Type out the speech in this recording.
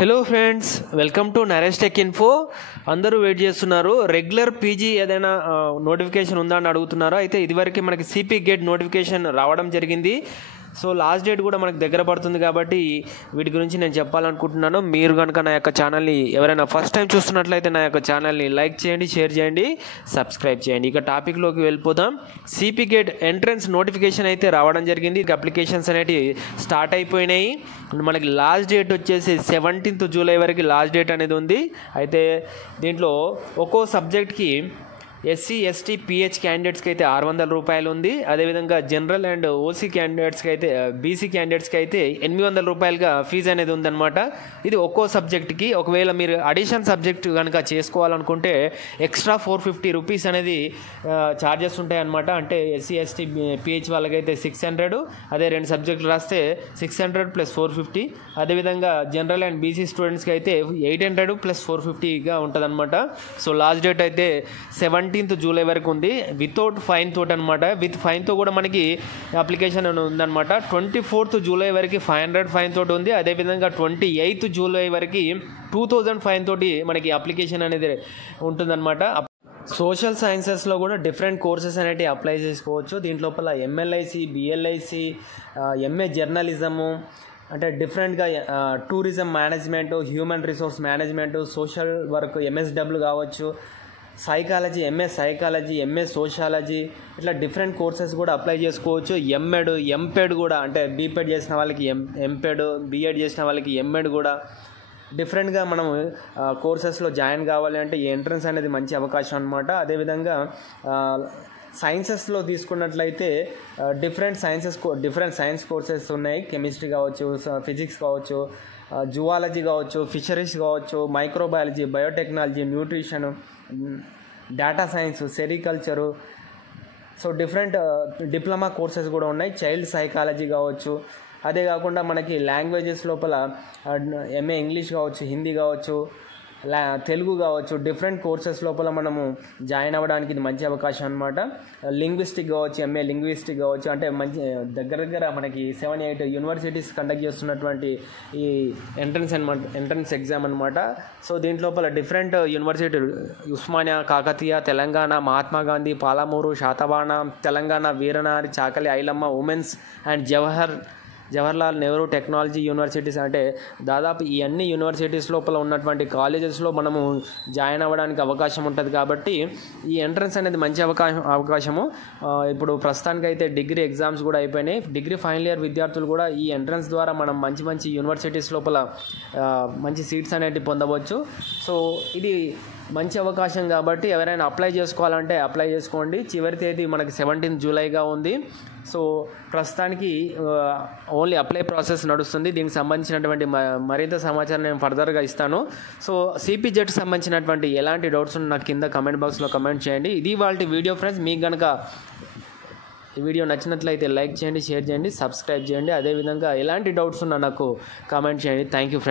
Hello friends, welcome to Naresh tech info. అందరూ wait చేస్తున్నారు. Regular PG ఏదైనా నోటిఫికేషన్ ఉందా అని అడుగుతున్నారు. అయితే ఇదివరకు మనకి సిపి గేట్ నోటిఫికేషన్ రావడం జరిగింది. సో లాస్ట్ డేట్ కూడా మనకు దగ్గర పడుతుంది కాబట్టి వీటి గురించి నేను చెప్పాలనుకుంటున్నాను. మీరు కనుక నా యొక్క ఛానల్ని ఎవరైనా ఫస్ట్ టైం చూస్తున్నట్లయితే నా యొక్క ఛానల్ని లైక్ చేయండి, షేర్ చేయండి, సబ్స్క్రైబ్ చేయండి. ఇక టాపిక్లోకి వెళ్ళిపోదాం. సిపి గేట్ ఎంట్రన్స్ నోటిఫికేషన్ అయితే రావడం జరిగింది. అప్లికేషన్స్ అనేవి స్టార్ట్ అయిపోయినాయి. మనకి లాస్ట్ డేట్ వచ్చేసి 17th జూలై వరకు లాస్ట్ డేట్ అనేది ఉంది. అయితే దీంట్లో ఒక్కో సబ్జెక్ట్కి ఎస్సీ ఎస్టీ పిహెచ్ క్యాండిడేట్స్కి అయితే 600 రూపాయలు ఉంది. అదేవిధంగా జనరల్ అండ్ ఓసీ క్యాండిడేట్స్కి అయితే బీసీ క్యాండిడేట్స్కి అయితే 800 రూపాయలుగా ఫీజు అనేది ఉందన్నమాట. ఇది ఒక్కో సబ్జెక్ట్కి. ఒకవేళ మీరు అడిషన్ సబ్జెక్ట్ కనుక చేసుకోవాలనుకుంటే ఎక్స్ట్రా 450 రూపీస్ అనేది ఛార్జెస్ ఉంటాయి అన్నమాట. అంటే ఎస్సీ ఎస్టీ పిహెచ్ వాళ్ళకైతే 600, అదే 2 సబ్జెక్టులు రాస్తే 600 + 450. అదేవిధంగా జనరల్ అండ్ బీసీ స్టూడెంట్స్కి అయితే 800 + 450గా ఉంటుందన్నమాట. సో లాస్ట్ డేట్ అయితే 17th జూలై వరకు ఉంది. వితౌట్ ఫైన్ తోటి అనమాట. విత్ ఫైన్తో కూడా మనకి అప్లికేషన్ ఉందన్నమాట. 24th జూలై వరకు 500 ఫైన్ తోటి ఉంది. అదేవిధంగా 28th జూలై వరకు 2000 ఫైన్ తోటి మనకి అప్లికేషన్ అనేది ఉంటుందన్నమాట. సోషల్ సైన్సెస్లో కూడా డిఫరెంట్ కోర్సెస్ అనేవి అప్లై చేసుకోవచ్చు. దీంట్లోపల ఎంఎల్ఐసి, బిఎల్ఐసి, ఎంఏ జర్నలిజము, అంటే డిఫరెంట్గా tourism management, human resource management, social work, MSW కావచ్చు, psychology, MA psychology, MA sociology, ఇట్లా డిఫరెంట్ కోర్సెస్ కూడా అప్లై చేసుకోవచ్చు. ఎంఎడ్, ఎంపెడ్ కూడా, అంటే బీపెడ్ చేసిన వాళ్ళకి ఎంపెడ్, బిఎడ్ చేసిన వాళ్ళకి ఎంఎడ్ కూడా డిఫరెంట్గా మనం కోర్సెస్లో జాయిన్ కావాలి అంటే ఈ ఎంట్రన్స్ అనేది మంచి అవకాశం అనమాట. అదేవిధంగా సైన్సెస్లో తీసుకున్నట్లయితే డిఫరెంట్ సైన్స్ కోర్సెస్ ఉన్నాయి. కెమిస్ట్రీ కావచ్చు, ఫిజిక్స్ కావచ్చు, జువాలజీ కావచ్చు, ఫిషరీస్ కావచ్చు, microbiology, biotechnology, nutrition, data science, sericulture. So different diploma courses కూడా ఉన్నాయి. చైల్డ్ సైకాలజీ కావచ్చు. అదే కాకుండా మనకి లాంగ్వేజెస్ లోపల ఎంఏ ఇంగ్లీష్ కావచ్చు, హిందీ కావచ్చు, తెలుగు కావచ్చు, డిఫరెంట్ కోర్సెస్ లోపల మనము జాయిన్ అవ్వడానికి ఇది మంచి అవకాశం అనమాట. లింగ్విస్టిక్ కావచ్చు, ఎంఏ లింగ్విస్టిక్ కావచ్చు. అంటే మంచి దగ్గర మనకి 7-8 యూనివర్సిటీస్ కండక్ట్ చేస్తున్నటువంటి ఈ ఎంట్రన్స్ ఎగ్జామ్ అనమాట. సో దీంట్లోపల different university Osmania, Kakatiya, Telangana, Mahatma Gandhi, Palamuru, Satavahana, Telangana Veeranari, Chakali Ailamma, women's and Jawaharlal Nehru technology universities, అంటే దాదాపు ఈ అన్ని యూనివర్సిటీస్ లోపల ఉన్నటువంటి కాలేజెస్లో మనము జాయిన్ అవ్వడానికి అవకాశం ఉంటుంది. కాబట్టి ఈ ఎంట్రన్స్ అనేది మంచి అవకాశము. ఇప్పుడు ప్రస్తుతానికైతే డిగ్రీ ఎగ్జామ్స్ కూడా అయిపోయినాయి. డిగ్రీ ఫైనల్ ఇయర్ విద్యార్థులు కూడా ఈ ఎంట్రన్స్ ద్వారా మనం మంచి యూనివర్సిటీస్ లోపల మంచి సీట్స్ అనేవి పొందవచ్చు. సో ఇది మంచి అవకాశం కాబట్టి ఎవరైనా అప్లై చేసుకోవాలంటే అప్లై చేసుకోండి. చివరి తేదీ మనకి 17th జూలైగా ఉంది. సో ప్రస్తుతానికి ఓన్లీ అప్లై ప్రాసెస్ నడుస్తుంది. దీనికి సంబంధించినటువంటి మరింత సమాచారం నేను ఫర్దర్గా ఇస్తాను. సో సిపి జెట్ సంబంధించినటువంటి ఎలాంటి డౌట్స్ నాకు కింద కమెంట్ బాక్స్లో కమెంట్ చేయండి. ఇది వాళ్ళ వీడియో ఫ్రెండ్స్. మీకు కనుక ఈ వీడియో నచ్చినట్లయితే లైక్ చేయండి, షేర్ చేయండి, సబ్స్క్రైబ్ చేయండి. అదేవిధంగా ఎలాంటి డౌట్స్ ఉన్నా నాకు కామెంట్ చేయండి. Thank you friends.